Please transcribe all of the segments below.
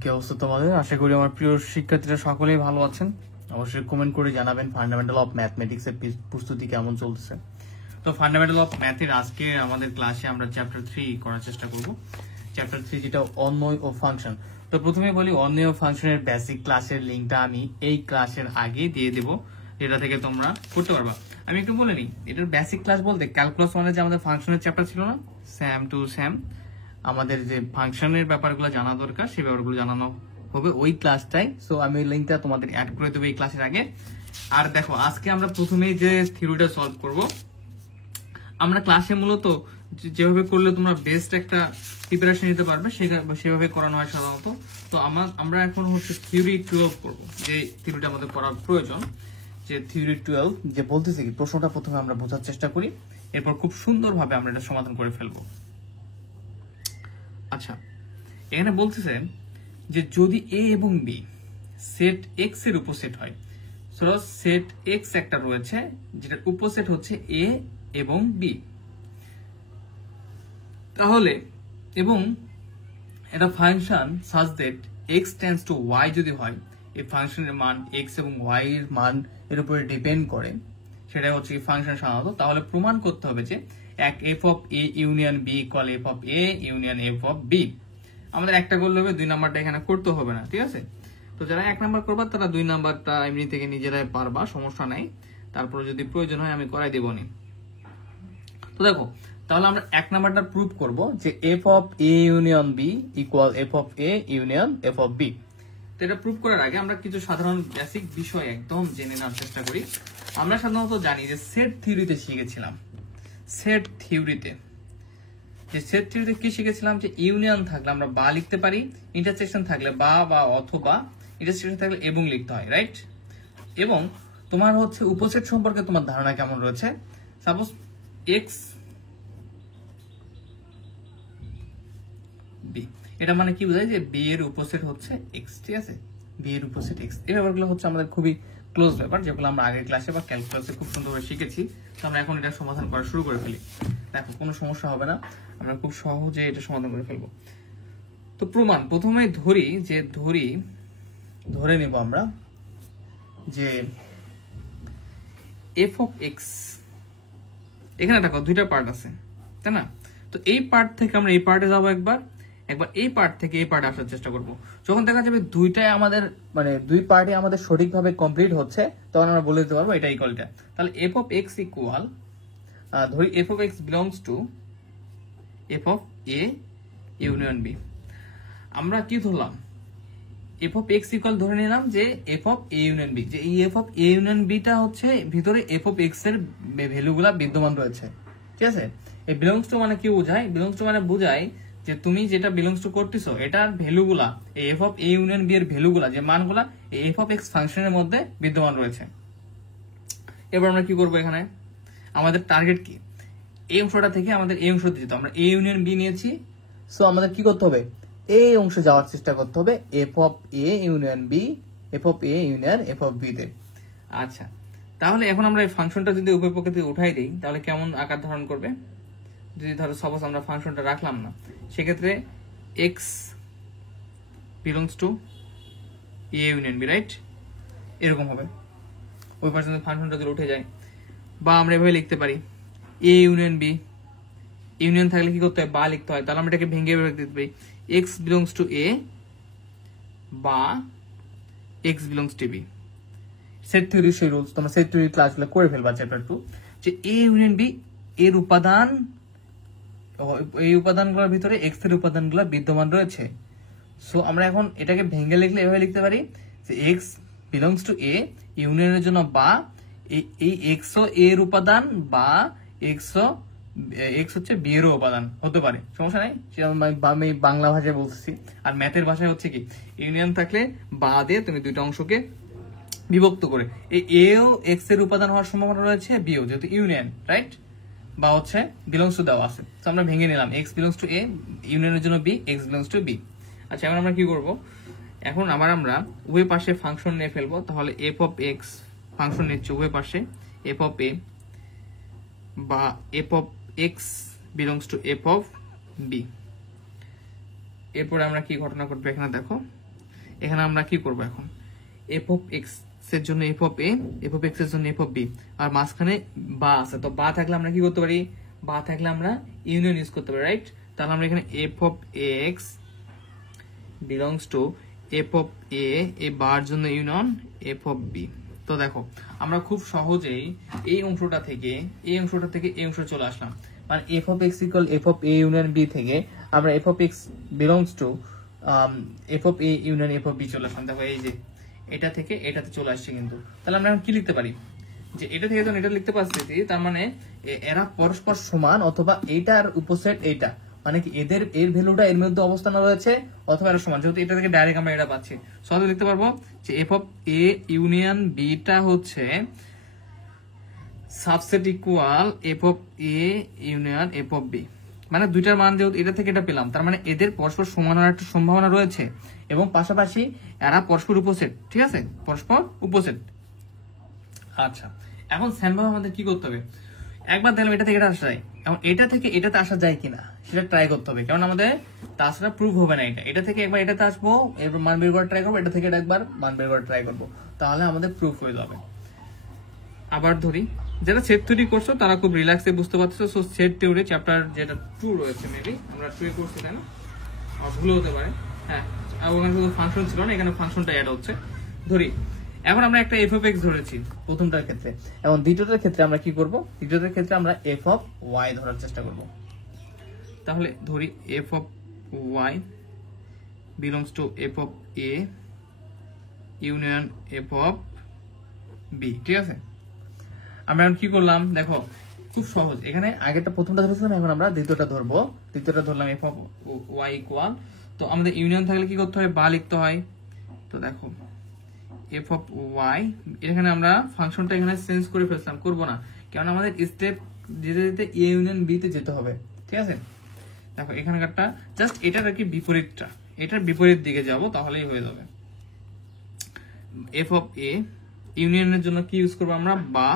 কি অবস্থা তোমাদের? আশা করি আমার প্রিয় শিক্ষার্থীরা সকলেই ভালো আছেন। অবশ্যই কমেন্ট করে জানাবেন ফান্ডামেন্টাল অফ ম্যাথমেটিক্স এর প্রস্তুতি কেমন চলতেছে। তো ফান্ডামেন্টাল অফ ম্যাথের আজকে আমাদের ক্লাসে আমরা চ্যাপ্টার 3 করার চেষ্টা করব। চ্যাপ্টার 3 যেটা অন্বয় ও ফাংশন। তো প্রথমে বলি অন্বয় ও ফাংশনের বেসিক ক্লাসের লিংকটা আমি এই ক্লাসের আগে দিয়ে দেব, যেটা থেকে তোমরা করতে পারবা। আমি একটু বলে নিই, এটার বেসিক ক্লাস বলতে ক্যালকুলাস 1 এ যে আমাদের ফাংশনের চ্যাপ্টার ছিল না, স্যাম টু স্যাম, আমাদের যে ফাংশনের ব্যাপারগুলো জানা দরকার সেই ব্যাপারগুলো জানানো হবে ওই ক্লাসটাই। সো আমি লিংকটা তোমাদের অ্যাড করে দেবো এই ক্লাসের আগে। আর দেখো, আজকে আমরা প্রথমেই যে থিওরিটা সলভ করব, আমরা ক্লাসে মূলত যেভাবে করলে তোমরা বেস্ট একটা প্রিপারেশন নিতে পারবে সেভাবে করানো হয় সাধারণত। তো আমরা এখন হচ্ছে থিওরি 12 করব, যে থিওরিটা আমাদের পড়ার প্রয়োজন। যে থিওরি 12 যে বলতেছি কি, প্রশ্নটা প্রথমে আমরা বোঝার চেষ্টা করি, এরপর খুব সুন্দরভাবে আমরা এটা সমাধান করে ফেলবো। আচ্ছা, এখানে বলতেছে যে যদি এ এবং বি সেট এক্স এর উপসেট হয়, সেট এক্স একটা রয়েছে যেটার উপসেট হচ্ছে এ এবং বি, তাহলে এবং এটা function such that X tends to Y যদি হয়, এই ফাংশনের মান এক্স এবং ওয়াই এর মান এর উপরে ডিপেন্ড করে, সেটাই হচ্ছে এই ফাংশন সাধারণত। তাহলে প্রমাণ করতে হবে যে এক F of A union B equal F of A union F of B. আমাদের একটা করলে হবে, 2 নাম্বারটা এখানে করতে হবে না, ঠিক আছে? তো যারা 1 নাম্বার করবা তারা 2 নাম্বারটা এমনি থেকে নিজেরাই পারবা, সমস্যা নাই। তারপরে যদি প্রয়োজন হয় আমি করাই দেব নি। তো দেখো, তাহলে আমরা 1 নাম্বারটা প্রুভ করব যে F of A union B equal F of A union F of B. তো এটা প্রুভ করার আগে আমরা কিছু সাধারণ বেসিক বিষয় একদম জেনে নেওয়ার চেষ্টা করি। আমরা সাধারণত জানি যে সেট থিওরিতে শিখেছিলাম, সেট থিওরিতে কি শিখেছিলাম, যে ইউনিয়ন থাকলে আমরা বা লিখতে পারি, ইন্টারসেকশন থাকলে বা বা অথবা, ইন্টারসেকশন থাকলে এবং লিখতে হয়, রাইট? এবং তোমার হচ্ছে উপসেট সম্পর্কে তোমার ধারণা কেমন রয়েছে? সাপোজ এক্স বি, এটা মানে কি বোঝায় যে বি এর উপসেট হচ্ছে এক্স, ঠিক আছে? বি এর উপসেট এক্স, এই ব্যাপারগুলো হচ্ছে আমাদের খুবই ক্লোজ ব্যাপার, যেগুলো আমরা আগের ক্লাসে বা ক্যালকুলাসে খুব সুন্দরভাবে শিখেছি। তো আমরা এখন এটা সমাধান করা শুরু করে ফেলি। দেখো, কোনো সমস্যা হবে না, আমরা খুব সহজে এটা সমাধান করে ফেলবো। তো প্রমাণ প্রথমে ধরে নেব আমরা যে এফ অফ এক্স, এখানে দেখো 2টা পার্ট আছে, তাই না? তো এই পার্ট থেকে আমরা এই পার্টে যাবো, একবার এই পার্ট থেকে এই পার্টে আসার চেষ্টা করব। যখন দেখা যাবে দুইটাই আমাদের মানে 2 পার্টে আমাদের সঠিকভাবে কমপ্লিট হচ্ছে, তখন আমরা বলে দিতে পারবো এটা ইকুয়ালটা। তাহলে এফ অফ এক্স ইকুয়াল, ধরি F of X belongs to F of A union B. আমরা কি ধরলাম? এফ অফ এক্স ইকুয়াল ধরে নিলাম যে F of A union B, যে এই F of A union beta হচ্ছে ভিতরে এফ অফ এক্স এর ভ্যালুগুলা বিদ্যমান রয়েছে, ঠিক আছে? এই বিলংস টু মানে কি বোঝায়? বিলংস টু মানে বোঝায় যে তুমি যেটা বিলংস টু করতেছো এটার ভ্যালুগুলা, এই F of A union B এর ভ্যালুগুলা, যে মানগুলা এই এফ অফ এক্স ফাংশনের মধ্যে বিদ্যমান রয়েছে। এবার আমরা কি করবো? এখানে আমাদের টার্গেট কি? এই অংশটা থেকে আমাদের এই অংশতে যেতে, আমরা এ ইউনিয়ন বি নিয়েছি, সো আমাদের কি করতে হবে? এই অংশে যাওয়ার চেষ্টা করতে হবে, F of A union B, F of A union F of B তে। আচ্ছা, তাহলে এখন আমরা এই ফাংশনটা যদি উভয় পক্ষ থেকে উঠাই দিই, তাহলে কেমন আকার ধারণ করবে? যদি ধরো সাপোজ আমরা ফাংশনটা রাখলাম না, সেক্ষেত্রে X belongs to A union B, right? এরকম হবে ওই পর্যন্ত ফাংশনটা যদি উঠে যায়। বা আমরা এভাবে লিখতে পারি এ ইউনিয়ন বি, ইউনিয়ন থাকলে কি করতে হয়? বা লিখতে হয়। তাহলে আমরা এটাকে ভেঙে লিখতে পারি এক্স বিলংস টু এ বা X belongs to B. Set theory সেই রুলস তোমরা সেট থিওরি ক্লাসগুলো করে ফেলবা চ্যাপ্টার 2, যে এ ইউনিয়ন বি এর উপাদান, এই উপাদানগুলোর ভিতরে এক্স এর উপাদানগুলো বিদ্যমান রয়েছে। সো আমরা এখন এটাকে ভেঙে লিখলে এভাবে লিখতে পারি যে এক্স বিলংস টু এ, ইউনিয়নের জন্য বা এই এক্স ও এর উপাদান বা এক্স হচ্ছে বি এর উপাদান হতে পারে, সমস্যা নাই। আমি বাংলা ভাষায় বলতেছি, আর ম্যাথের ভাষায় হচ্ছে কি, ইউনিয়ন থাকলে বা দিয়ে তুমি 2টা অংশকে বিভক্ত করে এই এ ও এক্স এর উপাদান হওয়ার সম্ভাবনা রয়েছে, বি ও, যেহেতু ইউনিয়ন, রাইট? বা হচ্ছে বিলংস টু দেওয়া আছে, তো আমরা ভেঙে নিলাম এক্স বিলংস টু এ, ইউনিয়নের জন্য B, X belongs to B. আচ্ছা, এখন আমরা কি করব? এখন আমরা উভয় পাশে ফাংশন নিয়ে ফেলবো। তাহলে এফ অফ এক্স ফাংশন নিচ্ছে উভয় পাশে, এফ অফ এ বা F of X belongs to F of B. এরপরে আমরা কি ঘটনা ঘটবে এখানে দেখো, এখানে আমরা কি করব এখন, এফ অফ এক্স এর জন্য F of A, F of x এর জন্য এফ অফ বি, আর মাঝখানে বা আছে, তো বা থাকলে আমরা কি করতে পারি, বা থাকলে আমরা ইউনিয়ন ইউজ করতে পারি, রাইট? তাহলে আমরা এখানে F of X belongs to F of A, এই বার জন্য ইউনিয়ন এফ অফ বি। তো দেখো আমরা খুব সহজেই এই অংশটা থেকে এই অংশ চলে আসলাম, মানে F of X equal F of A union B থেকে আমরা F of X belongs to F of A union F of B চলে আসলাম। দেখো এই যে এটা থেকে এটাতে চলে আসছে কিন্তু, তাহলে আমরা এখন কি লিখতে পারি, যে এটা থেকে যখন এটা লিখতে পারছি, তার মানে এরা পরস্পর সমান, অথবা এইটার উপসেট এইটা, মানে কি এর ভ্যালুটা এর মধ্যে অবস্থান রয়েছে, অথবা এরা সমান। যেহেতু এটা থেকে ডাইরেক্ট আমরা এটা পাচ্ছি, সহজে লিখতে পারবো যে F of A union beta হচ্ছে subset equal F of A union F of B. মানে দুইটার মান যেহেতু এটা থেকে এটা পেলাম, তার মানে এদের পরস্পর সমান হওয়ার একটা সম্ভাবনা রয়েছে, এবং পাশাপাশি এরা পরস্পর উপসেট, ঠিক আছে, পরস্পর উপসেট। আচ্ছা, এখন স্যাম্পল আমাদের কি করতে হবে, একবার দেখলাম এটা থেকে এটা আসা যায়, এখন এটা থেকে এটাতে আসা যায় কিনা সেটা ট্রাই করতে হবে, কারণ আমাদের তাছাড়া প্রুভ হবে না। এটা থেকে একবার এটাতে আসবো, এরপর মান বের করার ট্রাই করবো, এটা থেকে এটা একবার মান বের করার ট্রাই করবো, তাহলে আমাদের প্রুফ হয়ে যাবে। আবার ধরি, যারা সেট থিওরি করছো তারা খুব রিল্যাক্সে বুঝতে পারছো। সো সেট থিওরি চ্যাপ্টার যেটা 2 রয়েছে, মেবি আমরা 2 এ করছি, তাই না? আর ভুল হতে পারে, হ্যাঁ। আর ওখানে শুধু ফাংশন ছিল না, এখানে ফাংশনটা অ্যাড হচ্ছে। ধরি এখন আমরা একটা এফ অফ এক্স ধরেছি প্রথমটার ক্ষেত্রে, এবং দ্বিতীয়টার ক্ষেত্রে আমরা কি করব, দ্বিতীয়টার ক্ষেত্রে আমরা এফ অফ ওয়াই ধরার চেষ্টা করব। তাহলে ধরি F of Y belongs to F of A union F of B, ঠিক আছে? আমরা এখন কি করলাম দেখো, খুব সহজ। এখানে আগেরটা প্রথমটা ধরেছিলাম, এখন আমরা দ্বিতীয়টা ধরবো। দ্বিতীয়টা ধরলাম এফ অফ ওয়াই ইকুয়াল, তো আমাদের ইউনিয়ন থাকলে কি করতে হয়, বা লিখতে হয়। তো দেখো এফ অফ ওয়াই, এখানে আমরা ফাংশনটা এখানে চেঞ্জ করে ফেলছিলাম, করবো না, কারণ আমাদের স্টেপ যেতে যেতে এ ইউনিয়ন বি তে যেতে হবে, ঠিক আছে? দেখো এখানকারটা জাস্ট এটার আর কি বিপরীতটা, এটার বিপরীত দিকে যাব, তাহলেই হয়ে যাবে। এফ অফ এ ইউনিয়নের জন্য কি ইউজ করবো আমরা, বা,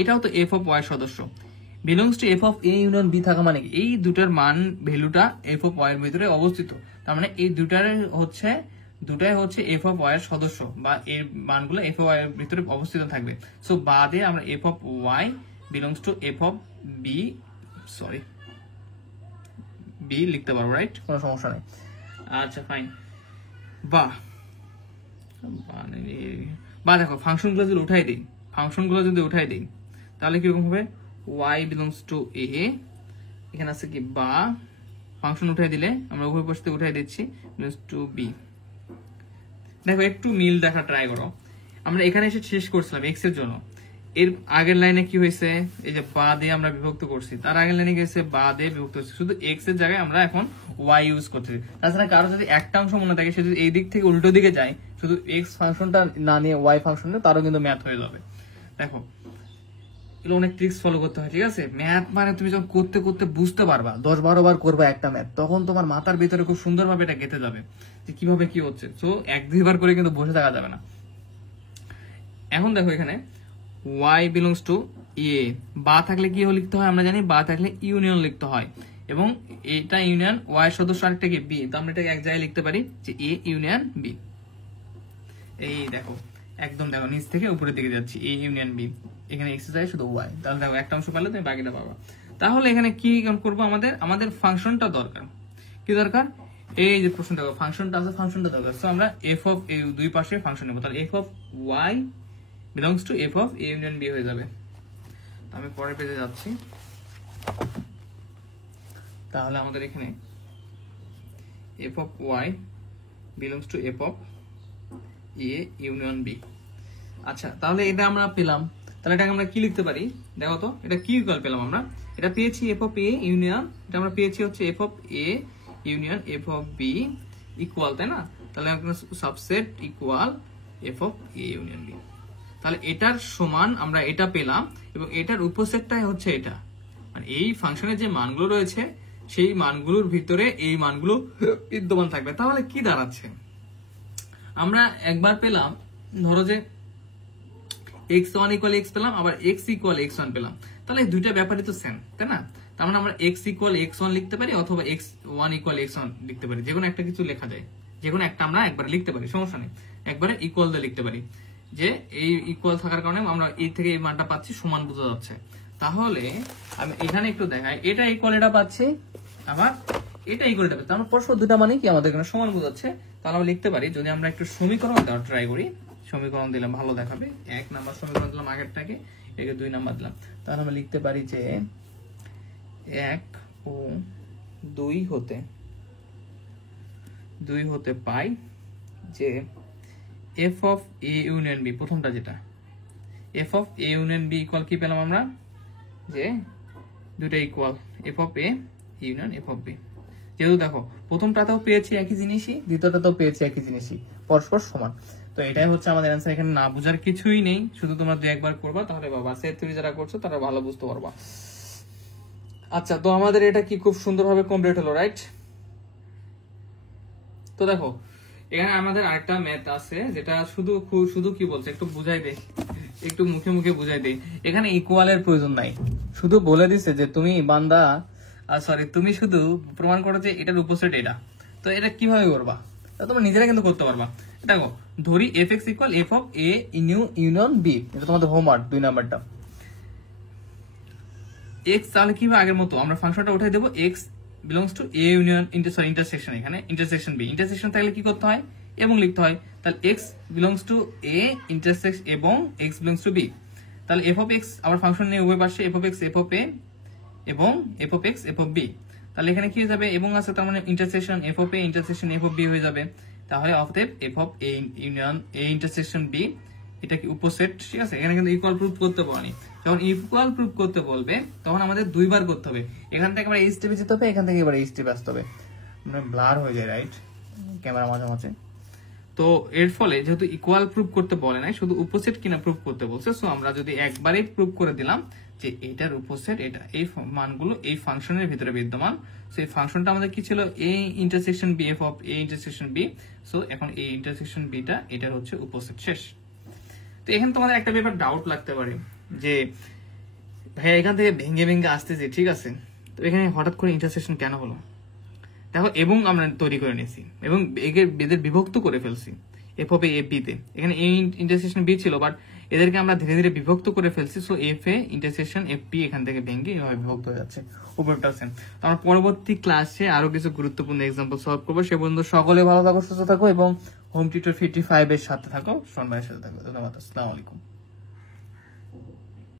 এটাও তো এফ অফ ওয়াই সদস্য, belongs to F of A union B থাকা মানে এই দুটার মান ভ্যালুটা এফ অফ ওয়াই এর ভিতরে অবস্থিত, তার মানে এই দুটাই হচ্ছে এফ অফ ওয়াই এর সদস্য, বা এর মানগুলো এফ অফ ওয়াই এর ভিতরে অবস্থিত থাকবে। সো বাদে আমরা F of Y belongs to F of B, sorry B লিখতে পারবো, রাইট? কোনো সমস্যা নেই। আচ্ছা ফাইন। বা দেখো ফাংশনগুলো যদি উঠাই দিই তাহলে কিরকম হবে, y বিলংস টু এ, এখানে আছে কি বা, ফাংশন উঠাই দিলে আমরা উভয় পাশে উঠাই দিচ্ছি বিলংস টু বি। দেখো একটু মিল দেখা ট্রাই করো, আমরা এখানে এসে শেষ করছিলাম এক্স এর জন্য, এর আগের লাইনে কি হয়েছে, এই যে বা দিয়ে আমরা বিভক্ত করছি, তার আগের লাইনে গেছে বা দিয়ে বিভক্ত হচ্ছে, শুধু এক্স এর জায়গায় আমরা এখন ওয়াই ইউজ করতেছি। তাছাড়া কারো যদি একটা অংশ মনে থাকে, সে যদি এই দিক থেকে উল্টো দিকে যায়, শুধু এক্স ফাংশনটা না নিয়ে ওয়াই ফাংশন নিয়ে, তারও কিন্তু ম্যাথ হয়ে যাবে। দেখো এগুলো অনেক ট্রিক্স ফলো করতে হয়, ঠিক আছে? ম্যাথ মানে তুমি যখন করতে করতে বুঝতে পারবা, 10-12 বার করবা একটা ম্যাথ, তখন তোমার মাথার ভিতরে খুব সুন্দরভাবে এটা গেঁথে যাবে যে কিভাবে কি হচ্ছে। তো 1-2 বার করে কিন্তু বসে থাকা যাবে না। এখন দেখো এখানে y বিলংস টু এ, বা থাকলে কি লিখতে হয় আমরা জানি, বা থাকলে ইউনিয়ন লিখতে হয়, এবং এটা ইউনিয়ন y সদস্য আরেকটা কি বি, তো আমরা এটাকে এক জায়গায় লিখতে পারি যে এ ইউনিয়ন বি। এই দেখো একদম দেখো নিচ থেকে উপরের দিকে যাচ্ছি, এ ইউনিয়ন বি, এখানে এক্স যায় শুধু ওয়াই, তাহলে দেখো একটা অংশ পারলে তুমি বাকিটা পাবা। তাহলে এখানে কি করবো, আমাদের ফাংশনটা দরকার, কি দরকার, এই যে প্রশ্ন দেখো ফাংশনটা আছে, ফাংশনটা দরকার। তো আমরা এফ অফ এ দুই পাশে ফাংশন নেবো, তাহলে F of Y belongs to F of A union B হয়ে যাবে। আমি পরের পেজে যাচ্ছি, তাহলে আমাদের এখানে F of Y belongs to F of A union B. আচ্ছা তাহলে এটা আমরা পেলাম, তাহলে এটাকে আমরা কি লিখতে পারি দেখো তো, এটা কি ইকুয়াল পেলাম আমরা, এটা পেয়েছি এফ অফ এ ইউনিয়ন, এটা আমরা পেয়েছি হচ্ছে F of A union F of B equal, তাই না? তাহলে subset equal F of A union B, তাহলে এটার সমান আমরা এটা পেলাম, এবং এটার উপসেটটাই হচ্ছে এটা, মানে এই ফাংশনের যে মানগুলো রয়েছে সেই মানগুলোর ভিতরে এই মানগুলো বিদ্যমান থাকবে। তাহলে কি দাঁড়াচ্ছে, আমরা একবার পেলাম ধরো যে x1 ইকুয়াল x পেলাম, আবার x ইকুয়াল x1 পেলাম, তাহলে এই দুইটা ব্যাপারই তো সেম, তাই না? তার মানে আমরা x ইকুয়াল x1 লিখতে পারি অথবা x1 ইকুয়াল x1 লিখতে পারি, যেকোনো একটা কিছু লেখা যায়, যেকোনো একটা আমরা একবারে লিখতে পারি, সমস্যা নেই, একবারে ইকুয়াল দিয়ে লিখতে পারি, যে এই ইকুয়াল থাকার কারণে আমরা এই থেকে এই মানটা পাচ্ছি, সমান বোঝা যাচ্ছে। তাহলে আমি এখানে একটু দেখাই, এটা ইকুয়াল এটা পাচ্ছি, আবার এটা ইকুয়াল এটা পাচ্ছি, আমরা পরস্পর দুটা মানে কি আমাদের এখানে সমান বোঝাচ্ছে। তাহলে আমরা লিখতে পারি, যদি আমরা একটু সমীকরণ দেওয়ার ট্রাই করি, সমীকরণ দিলাম ভালো দেখাবে, 1 নাম্বার সমীকরণ দিলাম আগেরটাকে, এটাকে 2 নাম্বার দিলাম, তাহলে আমরা লিখতে পারি যে 1 ও 2 হতে পাই যে f of a union b, প্রথমটা যেটা f of a union b equal কি পেলাম আমরা, যে দুটো equal f of a union f of b। যেহেতু দেখো প্রথমটাতেও পেয়েছি একই জিনিসই, দ্বিতীয়টাতেও পেয়েছি একই জিনিসই, পরস্পর সমান। তো এটাই হচ্ছে আমাদের অ্যান্সার, এখানে না বুঝার কিছুই নেই, শুধু তোমরা 2 একবার করবা, তাহলে বাবা সেট থিওরি যারা করছো তারা ভালো বুঝতে পারবা। আচ্ছা, তো আমাদের এটা কি খুব সুন্দরভাবে কমপ্লিট হলো, রাইট? তো দেখো এখানে আমাদের আরেকটা ম্যাথ আছে, যেটা শুধু কি বলছে একটু বুঝাই দেই, একটু মুখে মুখে বুঝাই দেই। এখানে ইকুয়ালের প্রয়োজন নাই, শুধু বলে দিছে যে তুমি বান্দা তুমি শুধু প্রমাণ করো যে এটার উপসেট এটা। তো এটা কিভাবে করবা, তোমরা নিজেরা কিন্তু করতে পারবা। দেখো ধরি f(x) equal f of a union b, এটা তোমাদের হোমওয়ার্ক 2 নাম্বারটা। x তাহলে কি হবে, আগের মতো আমরা ফাংশনটা উঠাই দেবো, x belongs to a union intersection, এখানে ইন্টারসেকশন b, ইন্টারসেকশন থাকলে কি করতে হয়, এবং লিখতে হয়, তাহলে x belongs to a intersect এবং x বিলংস টু b, তাহলে f অফ x আবার ফাংশন নিয়ে উভয় পাশে f of x f of a এবং f of x f of b, তাহলে এখানে কি হয়ে যাবে, এবং আছে তার মানে intersection f of a intersection f of b হয়ে যাবে। তাহলে অতএব f of a union a intersection b এটা কি উপসেট, ঠিক আছে? এখানে কিন্তু ইকুয়াল প্রুফ করতে বলেনি, যখন ইকুয়াল প্রুফ করতে বলবে তখন আমাদের 2 বার করতে হবে, এখান থেকে এবার এই স্টেপে যেতে হবে, এখান থেকে এবার এই স্টেপে আসতে হবে, মানে ব্লার হয়ে যায়, রাইট, ক্যামেরা মাঝে মাঝে। তো এর ফলে যেহেতু ইকুয়াল প্রুফ করতে বলে নাই, শুধু উপসেট কিনা প্রুফ করতে বলছে, সো আমরা যদি একবারেই প্রুফ করে দিলাম যে এটার উপসেট এটা, এই মানগুলো এই ফাংশনের ভিতরে বিদ্যমান, সো এই ফাংশনটা আমাদের কি ছিল, a intersection b f of a intersection b, so এখন এই ইন্টারসেকশন b টা এটার হচ্ছে উপসেট, শেষ। তো এখানে তোমাদের একটা ব্যাপার ডাউট লাগতে পারে যে ভাইয়া এখান থেকে ভেঙে ভেঙে আসতেছে, ঠিক আছে, তো এখানে হঠাৎ করে ইন্টারসেকশন কেন হলো? দেখো এবং আমরা তৈরি করে নিয়েছি এবং এদের বিভক্ত করে ফেলছি f অফ a b তে, এখানে a ইন্টারসেকশন b ছিল, বাট এদেরকে আমরা ধীরে ধীরে বিভক্ত করে ফেলছি, so f a intersection f p এখান থেকে ভেঙে এভাবে বিভক্ত হয়ে যাচ্ছে উপরটা আছে। তো আমরা পরবর্তী ক্লাসে আরো কিছু গুরুত্বপূর্ণ এক্সাম্পল সলভ করবো। সে পর্যন্ত সকলে ভালো থাকো, সুস্থ থাকো এবং হোম টিউটর 55 এর সাথে থাকো, শোন ভাইয়ের সাথে থাকো। ধন্যবাদ, আসসালামু আলাইকুম।